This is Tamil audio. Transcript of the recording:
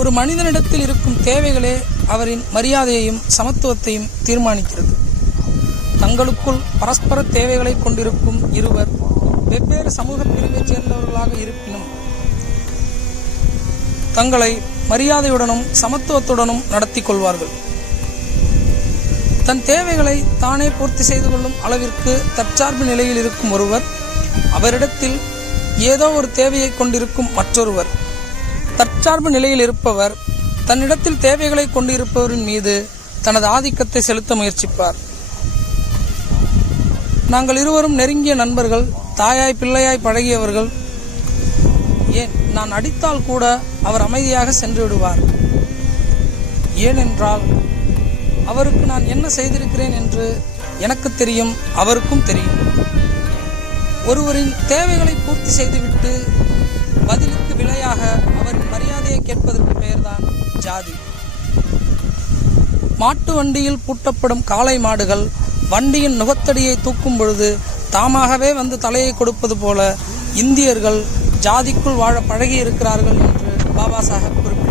ஒரு மனிதனிடத்தில் இருக்கும் தேவைகளே அவரின் மரியாதையையும் சமத்துவத்தையும் தீர்மானிக்கிறது. தங்களுக்குள் பரஸ்பர தேவைகளை கொண்டிருக்கும் இருவர் வெவ்வேறு சமூக பிரிவைச் சேர்ந்தவர்களாக இருப்பினும் தங்களை மரியாதையுடனும் சமத்துவத்துடனும் நடத்தி கொள்வார்கள். தன் தேவைகளை தானே பூர்த்தி செய்து கொள்ளும் அளவிற்கு தற்சார்பு நிலையில் இருக்கும் ஒருவர், அவரிடத்தில் ஏதோ ஒரு தேவையை கொண்டிருக்கும் மற்றொருவர். தற்சார்பு நிலையில் இருப்பவர் தன்னிடத்தில் தேவைகளை கொண்டிருப்பவரின் மீது தனது ஆதிக்கத்தை செலுத்த முயற்சிப்பார். நாங்கள் இருவரும் நெருங்கிய நண்பர்கள், தாயாய் பிள்ளையாய் பழகியவர்கள். ஏன், நான் அடித்தால் கூட அவர் அமைதியாக சென்று விடுவார். ஏனென்றால் அவருக்கு நான் என்ன செய்திருக்கிறேன் என்று எனக்கு தெரியும், அவருக்கும் தெரியும். ஒருவரின் தேவைகளை பூர்த்தி செய்துவிட்டு பதிலுக்கு விலையாக அவரின் மரியாதையை கேட்பதற்கு பெயர்தான் ஜாதி. மாட்டு வண்டியில் பூட்டப்படும் காளை மாடுகள் வண்டியின் நுகத்தடியை தூக்கும் பொழுது தாமாகவே வந்து தலையை கொடுப்பது போல இந்தியர்கள் ஜாதிக்குள் வாழ பழகி இருக்கிறார்கள் என்று பாபா சாஹேப் குறிப்பிட்டார்.